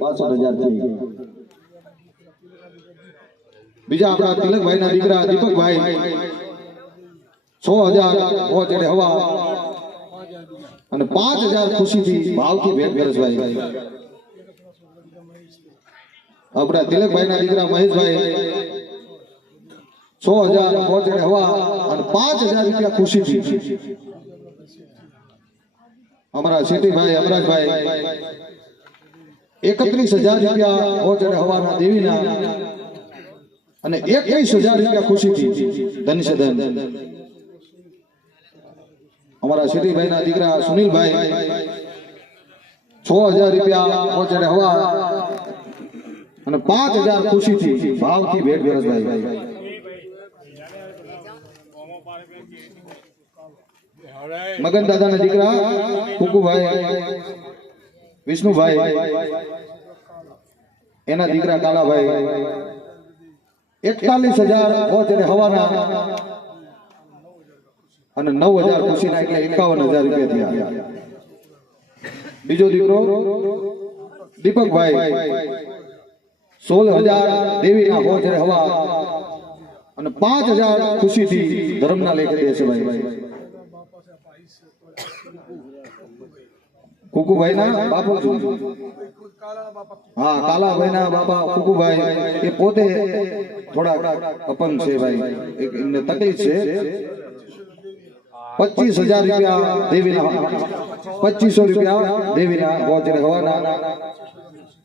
62,000 થી બીજા આપણા તિલકભાઈ ના દીકરા દીપકભાઈ 6,000 પહોંચે હવા અને 5,000 ખુશીથી ભાવથી ભેટ કરે છે ભાઈ આપણા તિલકભાઈ ના દીકરા મહેશભાઈ 6,000 પહોંચે હવા અને 5,000 રૂપિયા ખુશીથી અમારા શેઠીભાઈ અમરાજભાઈ 31,000 રૂપિયા પહોંચે હવાના દેવીના અને 21,000 રૂપિયા ખુશીથી ધન છે ધન અમારા શેઠીભાઈ ના દીકરા સુનિલભાઈ 6,000 રૂપિયા પહોંચે હવા અને 5,000 ખુશીથી ભાવથી ભેટ ગરજભાઈ મગન દાદા ના દીકરા કુકુભાઈ વિષ્ણુભાઈ એના દીકરા કાલાભાઈ 41,000 પહોંચે હવાના અને 9,000 ખુશીના એટલે 51,000 રૂપિયા થયા બીજો દીકરો દીપકભાઈ 16,000 દેવીના પહોંચે હવા અને 5,000 ખુશીથી ધર્મના લેખે દે છે ભાઈ કુકુભાઈ ના બાપુ હા કાલાભાઈ ના બાપા કુકુભાઈ એ પોતે થોડા અપંગ છે ભાઈ એમને તકલીફ છે 25,000 રૂપિયા દેવીના 2500 રૂપિયા દેવીના પહોંચે હવાના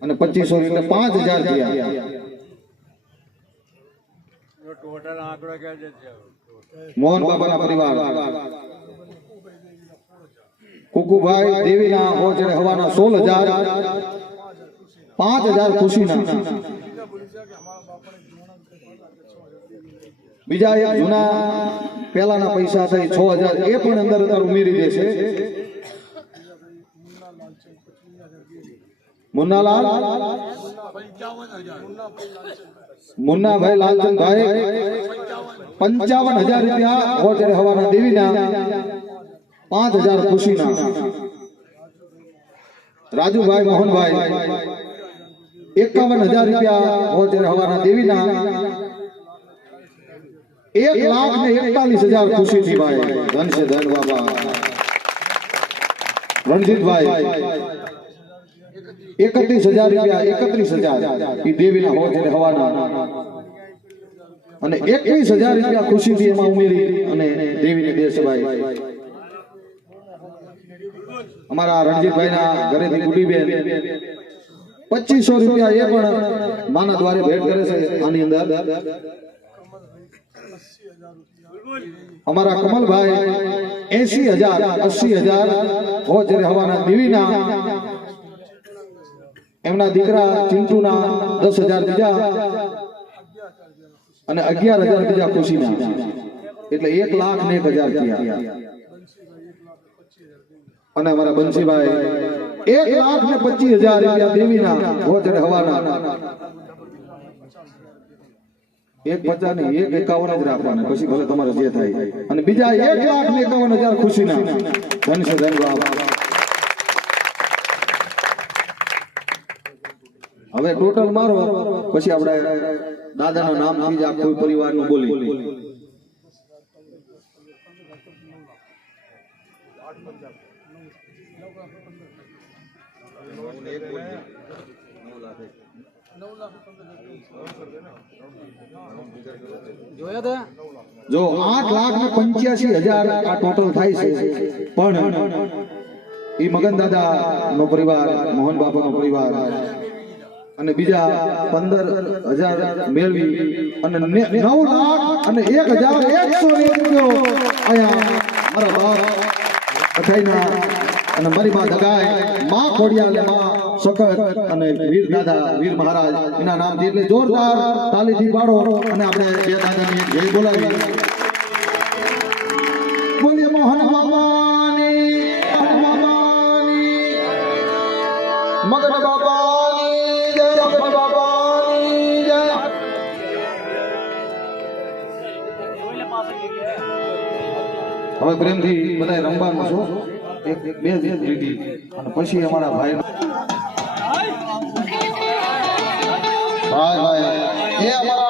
અને 2500 રૂપિયા 5,000 થયા મોહન બાબાના પરિવાર કુકુભાઈ દેવીના પહોંચે હવાના 16,000 5,000 ખુશીના બીજા એક જૂના પહેલાના પૈસા થઈ 6,000 એ પણ અંદર ઉમેરી દેશે મુન્નાભાઈ લાલચંદભાઈ 55,000 રૂપિયા પહોંચે હવાના દેવીના 5,000 ખુશીના રાજુભાઈ મોહનભાઈ 51,000 રૂપિયા પહોંચે હવાના દેવીના 1,41,000 ખુશીથી ભાઈ ધન છે ધન બાબા રણજીતભાઈ 31,000 રૂપિયા 31,000 એ દેવીના પહોંચે હવાના અને 21,000 રૂપિયા ખુશીથી એમાં ઉમેરી અને દેવીને દેશ ભાઈ અમારા રણજીતભાઈ ના ઘરેથી ગુડીબેન 2500 રૂપિયા એ પણ માના દ્વારે ભેટ કરે છે આની અંદર અમારા કમલભાઈ 80,000 પહોંચે હવાના દેવીના એમના દીકરા ચિંટુના 10,000 બીજા અને 11,000 બીજા ખુશીના એટલે 1,01,000 થયા અને અમારા બંસીભાઈ 1,25,000 રૂપિયા દેવીના પહોંચે હવાના 1,50 ને 1,51 જ રાખવાના પછી ભલે તમારે જે થાય અને બીજા 1,51,000 ખુશીના ધન છે ધન બાબા હવે ટોટલ મારો પછી આપણે દાદાના નામથી જ આ કોઈ પરિવારનું બોલી જો 8,85,000 આ ટોટલ થાય છે પણ એ મગન દાદા નો પરિવાર મોહન બાપા નો પરિવાર અને બીજા 15,000 મેળવી અને 9,00,000 અને 1,101 રૂપિયો અહીંયા મારા બાપ અઠાઈના અને મારી માં દગાય માં ખોડિયાલ માં સખત અને વીર દાદા વીર મહારાજ એના નામથી એટલે જોરદાર તાલીથી પાડો અને આપણે બે દાદાની જય બોલાવી બોલીએ મોહન બાબાની મગન બાબાની જય રમણ બાબાની જય હવે પ્રેમથી બધા રમવાનું છો એક બે લીધી અને પછી અમારા ભાઈ ભાઈ ભાઈ એ અમારા